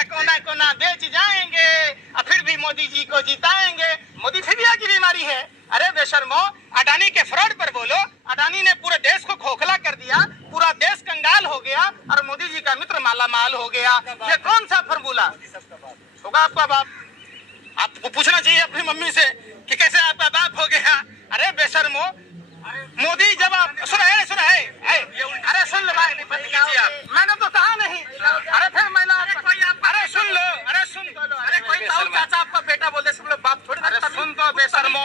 का कोना कोना बेच जाएंगे और फिर भी मोदी जी को जिताएंगे। मोदी फिबिया की बीमारी है। अरे बेशर्मो, अडानी के फ्रॉड पर बोलो। अडानी ने पूरे देश को खोखला कर दिया, पूरा देश कंगाल हो गया और मोदी जी का मित्र माला माल हो गया। ये कौन सा फॉर्मूला होगा आपका बाप? आपको पूछना चाहिए अपनी मम्मी से कि कैसे आपका बाप हो गया। अरे बेशर्मो, मोदी जब आप सुन है अरे सुन लो भाई, मैंने तो कहा नहीं। अरे फिर मैंने अरे सुन लो, अरे कोई चाचा आपका बेटा बोलते सब लोग बाप थोड़ी। अरे सुन तो बेशर्मो,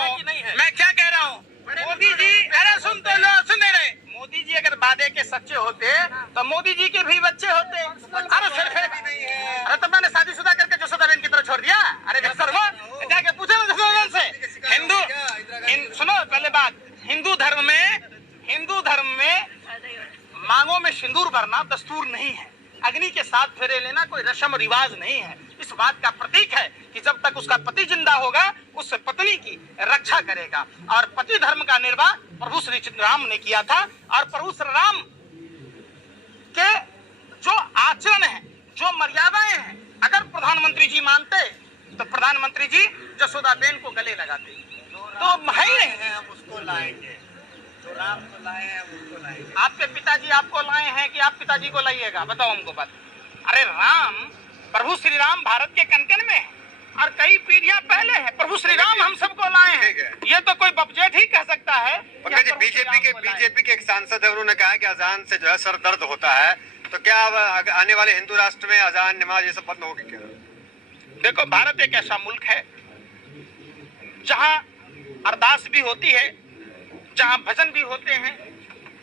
मैं क्या कह रहा हूँ। मोदी जी, अरे सुन तो लो, सुन नहीं रहे। मोदी जी अगर वादे के सच्चे होते तो मोदी जी के भी बच्चे होते। अरे फिर भी नहीं है। अरे तो मैंने शादीशुदा करके जसोदाबेन की तरह छोड़ दिया। अरे बेशर्मो, जाके पूछो ना जसोदाबेन से। सुनो पहले बात, हिंदू धर्म में मांगों में सिंदूर भरना दस्तूर नहीं है। अग्नि के साथ फेरे लेना कोई रस्म रिवाज नहीं है। इस बात का प्रतीक है कि जब तक उसका पति जिंदा होगा उस पत्नी की रक्षा करेगा। और पति धर्म का निर्वाह प्रभु श्री राम ने किया था। और प्रभु श्री राम के जो आचरण है, जो मर्यादाएं हैं, अगर प्रधानमंत्री जी मानते तो प्रधानमंत्री जी जसोदाबेन को गले लगाते। तो है ही नहीं। हम उसको लाएंगे, जो राम को लाए हैं उसको लाएंगे। आपके पिताजी आपको लाए हैं कि आप पिताजी को लाइएगा? बताओ हमको बात। अरे राम, प्रभु श्री राम भारत के कन-कन में है और कई पीढ़ियां पहले है। प्रभु श्री राम हम सबको लाए हैं। ये तो कोई बपजेठ ही कह सकता है। बीजेपी के एक सांसद है, उन्होंने कहा कि अजान से जो है सर दर्द होता है। तो क्या आने वाले हिंदू राष्ट्र में अजान, नमाज ये सब बंद होगी क्या? देखो, भारत एक ऐसा मुल्क है जहाँ अरदास भी होती है, जहाँ भजन भी होते हैं,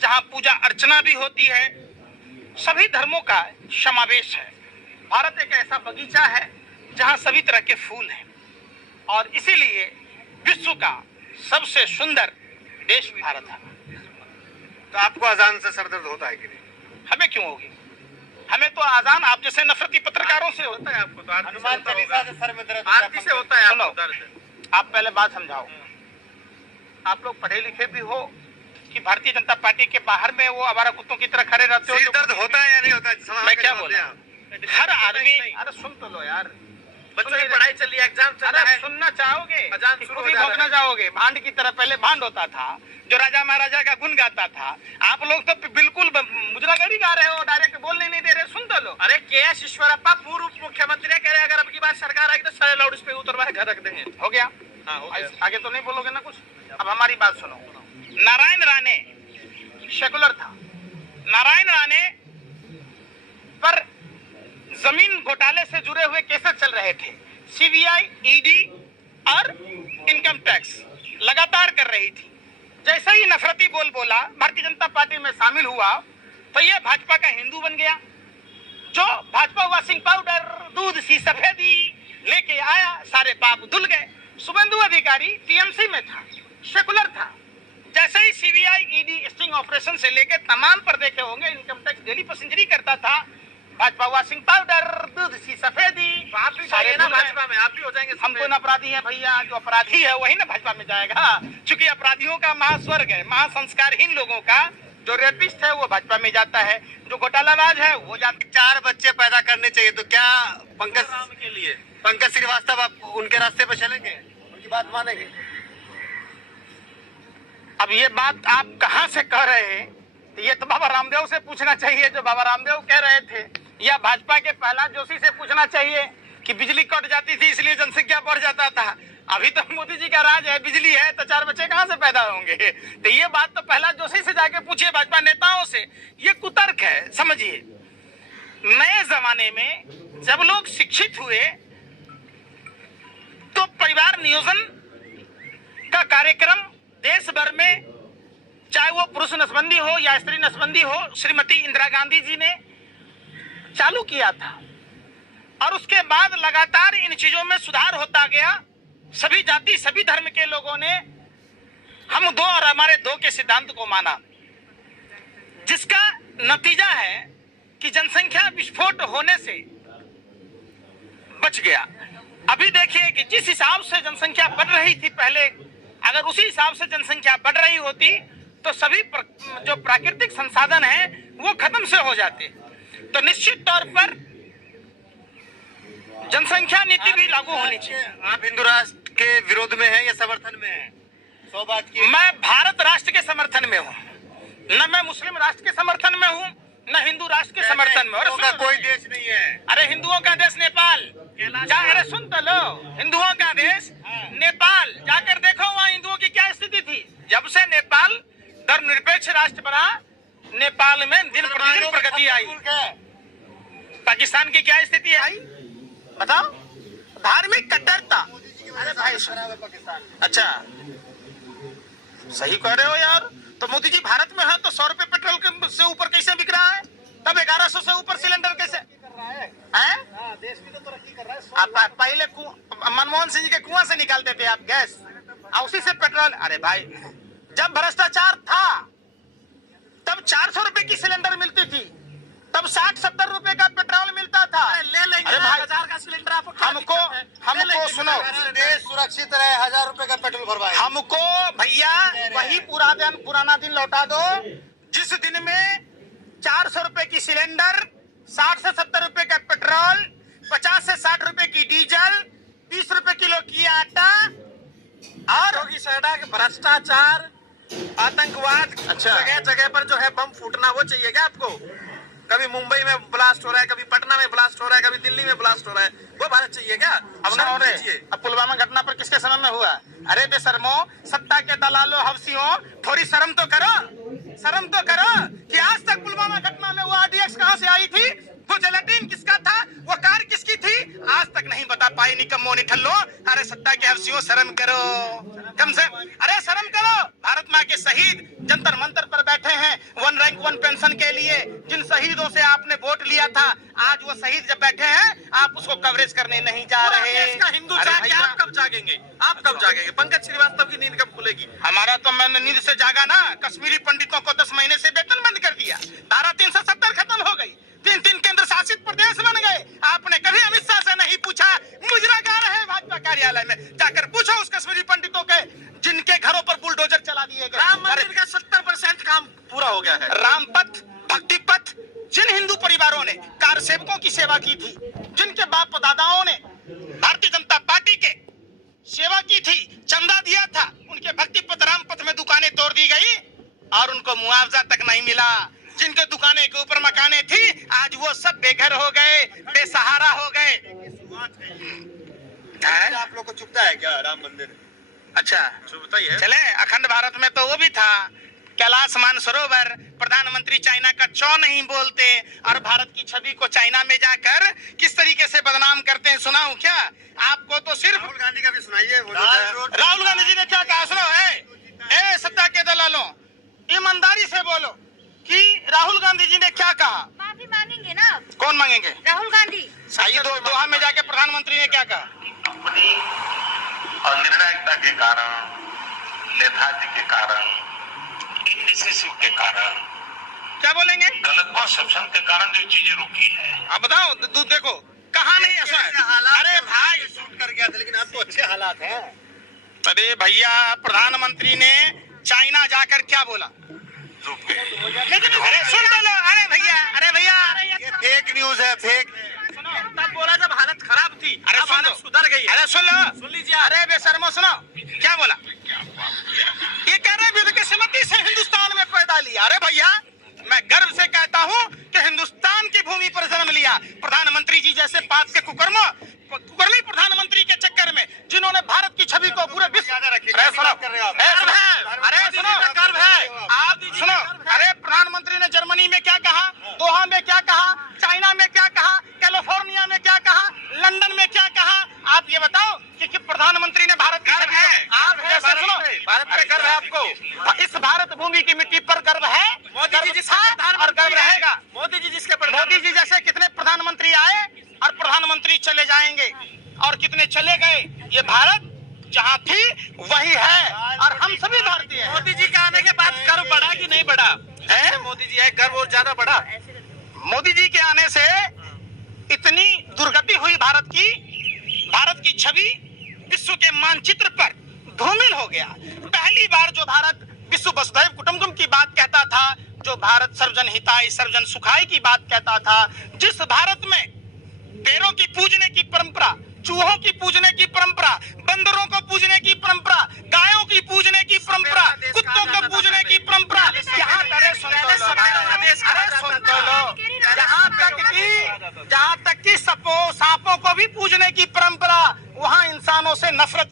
जहाँ पूजा अर्चना भी होती है। सभी धर्मों का समावेश है। भारत एक ऐसा बगीचा है जहाँ सभी तरह के फूल हैं और इसीलिए विश्व का सबसे सुंदर देश भारत है। तो आपको अजान से सर दर्द होता है कि नहीं? हमें क्यों होगी? हमें तो अजान आप जैसे नफरती पत्रकारों से होता है। आपको तो हनुमान चालीसा से सर में दर्द, आरती से होता है। आप पहले बात समझाओ। आप लोग पढ़े लिखे भी हो कि भारतीय जनता पार्टी के बाहर में वो आवारा कुत्तों की तरह खड़े रहते हो? सिर दर्द होता है या नहीं होता है? मैं क्या बोल रहा हूँ, हर आदमी। अरे सुन तो लो यार, बच्चों की पढ़ाई चल रही है, एग्जाम चल रहा है। सुनना चाहोगे? भोंकना चाहोगे? भांड की तरह पहले भांड होता था जो राजा महाराजा का गुण गाता था। आप लोग तो बिल्कुल मुजरागरी गा रहे हो, डायरेक्ट बोलने नहीं दे रहे। सुन तो लो। अरे के.एस. ईश्वरप्पा पूर्व उप मुख्यमंत्री कह रहे अगर अब की बार सरकार आएगी तो सारे लाउड स्पीकर उतरवा के घर रख देंगे। हो गया? हाँ, हो गया। आगे तो नहीं बोलोगे ना कुछ? अब हमारी बात सुनो। नारायण राणे सेकुलर था। नारायण राणे पर जमीन घोटाले से जुड़े हुए केसेस चल रहे थे। सीबीआई, ईडी और इनकम टैक्स लगातार कर रही थी। जैसे ही नफरती बोल बोला, भारतीय जनता पार्टी में शामिल हुआ तो ये भाजपा का हिंदू बन गया। जो भाजपा वॉशिंग पाउडर, दूध सी सफेदी लेके आया, सारे पाप धुल गए। शुभेंदु अधिकारी टीएमसी में था, सेकुलर था। जैसे ही सीबीआई, ईडी स्टिंग ऑपरेशन से लेकर तमाम पर देखे होंगे, इनकम टैक्स डेली पैसेंजरी करता था। भाजपा वॉशिंग पाउडर, दूध सी सफेदी, आप भी सारे ना भाजपा में, आप भी हो जाएंगे। हम कौन अपराधी हैं भैया? जो अपराधी है वही ना भाजपा में जाएगा। क्योंकि अपराधियों का महास्वर्ग है, महासंस्कारहीन लोगों का। जो रेपिस्ट है वो भाजपा में जाता है, जो घोटालाबाज है वो जाता। 4 बच्चे पैदा करने चाहिए, तो क्या पंकज श्रीवास्तव आप उनके रास्ते पर चलेंगे? उनकी बात मानेंगे? अब ये बात आप कहाँ से कह रहे हैं? तो ये तो बाबा रामदेव से पूछना चाहिए जो बाबा रामदेव कह रहे थे, या भाजपा के प्रहलाद जोशी से पूछना चाहिए कि बिजली कट जाती थी इसलिए जनसंख्या बढ़ जाता था। अभी तो मोदी जी का राज है, बिजली है तो 4 बच्चे कहाँ से पैदा होंगे? तो ये बात तो प्रहलाद जोशी से जाके पूछिए, भाजपा नेताओं से। ये कुतर्क है, समझिए। नए जमाने में जब लोग शिक्षित हुए तो परिवार नियोजन का कार्यक्रम देश भर में, चाहे वो पुरुष नसबंदी हो या स्त्री नसबंदी हो, श्रीमती इंदिरा गांधी जी ने चालू किया था। और उसके बाद लगातार इन चीजों में सुधार होता गया। सभी जाति, सभी धर्म के लोगों ने हम दो और हमारे दो के सिद्धांत को माना, जिसका नतीजा है कि जनसंख्या विस्फोट होने से बच गया। अभी देखिए कि जिस हिसाब से जनसंख्या बढ़ रही थी पहले, अगर उसी हिसाब से जनसंख्या बढ़ रही होती तो सभी जो प्राकृतिक संसाधन हैं वो खत्म से हो जाते। तो निश्चित तौर पर जनसंख्या नीति भी लागू होनी चाहिए। आप हिंदू राष्ट्र के विरोध में हैं या समर्थन में हैं? 100 बात की। मैं भारत राष्ट्र के समर्थन में हूँ, न मैं मुस्लिम राष्ट्र के समर्थन में हूँ, न हिंदू राष्ट्र के समर्थन में। हिंदुओं का कोई देश नहीं है। अरे हिंदुओं का देश नेपाल, अरे सुन तो लो, हिंदुओं का देश नेपाल, जाकर देखो वहाँ हिंदुओं की क्या स्थिति थी। जब से नेपाल धर्मनिरपेक्ष राष्ट्र बना, नेपाल में दिन प्रतिदिन प्रगति आई। पाकिस्तान की क्या स्थिति आई बताओ? धार्मिक कट्टरता। अरे भाई पाकिस्तान। अच्छा, सही कह रहे हो यार। तो मोदी जी भारत में है तो 100 रुपए पेट्रोल के से ऊपर कैसे बिक रहा है? तब 1100 से ऊपर सिलेंडर कैसे है? देश भी तो तरक्की कर रहा है। आप पहले मनमोहन सिंह जी के कुआं से निकालते थे आप गैस, और उसी से पेट्रोल। अरे भाई, जब भ्रष्टाचार था तब 400 रुपए की सिलेंडर मिलती थी, तब 60-70 रुपए का पेट्रोल मिलता था। ले लेंगे। अरे भाई, 1000 का सिलेंडर आपको हमको सुनो, देश सुरक्षित रहे, 1000 रुपए का पेट्रोल भरवाए। हमको भैया वही पुराना दिन लौटा दो, जिस दिन में 400 रुपए की सिलेंडर, 60 से 70 रुपए का पेट्रोल, 50 से 60 रुपए की डीजल, 30 रुपए किलो की आटा, और की सड़क, भ्रष्टाचार, आतंकवाद, अच्छा, जगह जगह पर जो है बम फूटना, वो चाहिए क्या आपको? कभी मुंबई में ब्लास्ट हो रहा है, कभी पटना में ब्लास्ट हो रहा है, कभी दिल्ली में ब्लास्ट हो रहा है, वो भारत चाहिए क्या? अब ना हो रहे। अब पुलवामा घटना पर किसके समय में हुआ? अरे बेशर्मो, सत्ता के दलालों, हवसियों, थोड़ी शर्म तो करो, शर्म तो करो कि आज तक पुलवामा घटना में वो RDX कहां से आई थी, वो जेलेटिन किसका था, वो कार किसकी थी, आज तक नहीं बता पाई। निकम्मो निठल्लो, अरे सत्ता के हवसियों शर्म करो, कम से अरे शर्म करो। भारत माँ के शहीद जंतर मंतर पर बैठे हैं 1 रैंक 1 पेंशन के लिए। जिन शहीदों से आपने वोट लिया था, आज वो शहीद जब बैठे हैं, आप उसको कवरेज करने नहीं जा रहे। इसका हिंदू जाके आप कब जागेंगे? आप कब जागेंगे? पंकज श्रीवास्तव की नींद कब खुलेगी? हमारा तो मैंने नींद से जागा ना। कश्मीरी पंडितों को 10 महीने से वेतन बंद कर दिया, धारा 370 खत्म हो गई, 3 केंद्र शासित प्रदेश बन गए। आपने कभी अमित शाह से नहीं पूछा, मुजरा गा रहे हैं भाजपा कार्यालय में, जाकर पूछो उस कश्मीरी पंडितों के जिनके घरों पर बुलडोजर चला दिए गए। राम मंदिर का 70% काम पूरा हो गया है। रामपथ, भक्तिपथ, जिन हिंदू परिवारों ने कार सेवकों की सेवा की थी, जिनके बाप दादाओं ने भारतीय जनता पार्टी के सेवा की थी, चंदा दिया था, उनके भक्तिपथ रामपथ में दुकानें तोड़ दी गई और उनको मुआवजा तक नहीं मिला। जिनके दुकानें के ऊपर मकाने थी, आज वो सब बेघर हो गए, बेसहारा हो गए। आप लोग को चुभता है क्या राम मंदिर? अच्छा, चुभता ही है। चले, अखंड भारत में तो वो भी था, कैलाश मानसरोवर। प्रधानमंत्री चाइना का चौ नहीं बोलते और भारत की छवि को चाइना में जाकर किस तरीके से बदनाम करते हैं, सुनाऊं क्या आपको? तो सिर्फ राहुल गांधी का भी सुनाइए। राहुल गांधी जी ने क्या कहा, सुनो। ए सत्ता के दलालों, ईमानदारी से बोलो कि राहुल गांधी जी ने क्या कहा। माफी मांगेंगे ना? कौन मांगेंगे? राहुल गांधी। दोहा में जाके प्रधानमंत्री ने क्या कहा? अपनी अनिर्णायकता के कारण, लेथार्जी के कारण, इनडिसिसिव के कारण, क्या बोलेंगे, गलत परसेप्शन के कारण जो चीजें रुकी है। अब बताओ, दूध देखो कहा नहीं ऐसा। अरे भाई, शूट कर गया था, लेकिन अब तो अच्छे हालात हैं। अरे भैया, प्रधानमंत्री ने चाइना जाकर क्या बोला? लेकिन अरे सुन लो, अरे भैया, ये फेक न्यूज है, फेक। तब बोला जब हालत खराब थी। अरे सुन लो, सुधर गई। अरे सुन लो, सुन लीजिए। अरे बेशर्मो सुनो, क्या बोला? ये कह रहे विवेकस्मृति से हिंदुस्तान में पैदा लिया। अरे भैया, मैं गर्व से कहता हूँ कि हिंदुस्तान की भूमि पर जन्म लिया। प्रधानमंत्री जी जैसे पाप के कुकर्मी प्रधानमंत्री के चक्कर में, जिन्होंने भारत की छवि को पूरे विश्व ज्यादा रखिए। अरे सुनो, कर रहे हो आप? गर्व है। अरे सुनो, गर्व है। आप सुनो, अरे प्रधानमंत्री ने जर्मनी में क्या कहा, दोहा में क्या कहा, चाइना में क्या कहा, कैलिफोर्निया में क्या कहा, लंदन में क्या कहा? आप ये बताओ कि प्रधानमंत्री ने भारत की छवि को, आप जैसे सुनो, भारत पे गर्व है आपको, इस भारत भूमि की मिट्टी पर गर्व है। मोदी जी जिसके और गर्व रहेगा। मोदी जी जिसके मोदी जी जैसे कितने प्रधानमंत्री आए और प्रधानमंत्री चले जाएंगे, और कितने चले गए। ये भारत जहाँ थी वही है, और हम सभी भारतीय हैं। मोदी जी के आने के बाद गर्व बढ़ा कि नहीं बढ़ा? है? मोदी जी है, गर्व और ज्यादा बढ़ा। मोदी जी के आने से इतनी दुर्गति हुई भारत की छवि विश्व के मानचित्र पर धूमिल हो गया। पहली बार जो भारत विश्व वसुधैव कुटुंबकम की बात कहता था, जो भारत सर्वजन हिताय सर्वजन सुखाय की बात कहता था, जिस भारत में पैरों की पूजने की परंपरा चूहों की पूजने की परंपरा, बंदरों को पूजने की परंपरा, गायों की पूजने की परंपरा, कुत्तों को पूजने की परंपरा, यहाँ जहाँ तक कि सांपों को भी पूजने की परंपरा, वहाँ इंसानों से नफरत